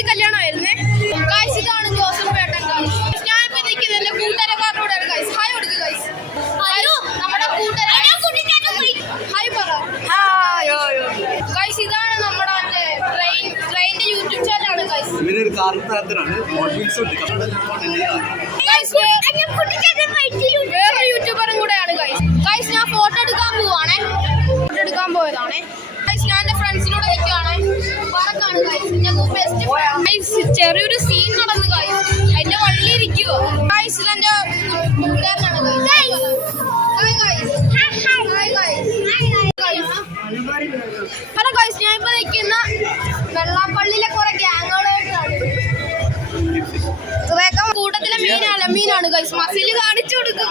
വീട്ടിൽ കല്യാണമായിരുന്നേ. ഗൈസ് ഇതാണ് ജോസഫ് ഏട്ടൻ. ഗൈസ് ഞാൻ ഇപ്പൊ നിൽക്കുന്നത് എന്റെ കൂട്ടുകാരന്മാരോടാണ്. ഗൈസ് ഹായ് കൊടുക്കുക. ഗൈസ് നമ്മുടെ കൂട്ടുകാരൻ ഹായ് പറ. ഗൈസ് ഇതാണ് നമ്മുടെ ട്രെയിനിന്റെ യൂട്യൂബ് ചാനലാണ്. ഗൈസ് ഇവനൊരു കാർട്ടൂണാണ്. വേറൊരു യൂട്യൂബറും കൂടെയാണ്. ഗൈസ് ഞാൻ ഫോട്ടോ എടുക്കാൻ പോവാണേ. ഫോട്ടോ എടുക്കാൻ പോയതാണേ. ഗൈസ് ഞാൻ എന്റെ ഫ്രണ്ട്സിനോട് നിൽക്കുവാണ്. പറക്കാണ് ഗൈസ്. ചെറിയൊരു സീൻ നടന്നു. ഗൈസ് അതിന്റെ വള്ളി ഇരിക്കുവോ. ഗൈസ് ഇതെന്റെ കൂട്ടുകാരനാണ്. ഗൈസ് ഞാൻ ഇപ്പൊ നിൽക്കുന്ന വെള്ളാപ്പള്ളിയിലെ കുറെ ഗ്യാങ്ങുകളായിട്ടാണ്. കൂട്ടത്തിലെ മീനാണ് ഗൈസ്. മസിൽ കാണിച്ചു കൊടുക്കും.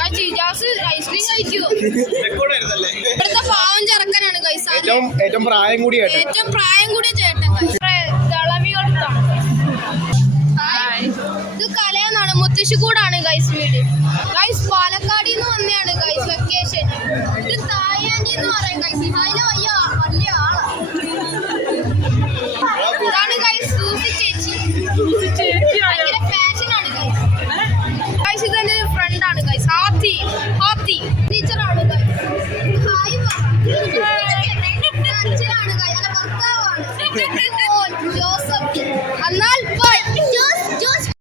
ഗൈസ് ഇജാസ് ഐസ്ക്രീം കഴിക്കുവോ. ഇവിടുത്തെ പാവം ചെറുക്കനാണ് ഗൈസ്. ഏറ്റവും പ്രായം കൂടിയ ചേട്ടൻ. തിളവികളാണ്. ഇത് കലയെന്നാണ്. മുത്തശ്ശിക്കൂടാണ് ഗൈസ് വീട്. ഗൈസ് പാലക്കാടിൽ നിന്ന് വന്നെയാണ് ഗൈസ് വെക്കേഷൻ. ഇത് തായാൻഡി എന്ന് പറയും ഗൈസ്. അതിലെ വലിയ ആളാണ്.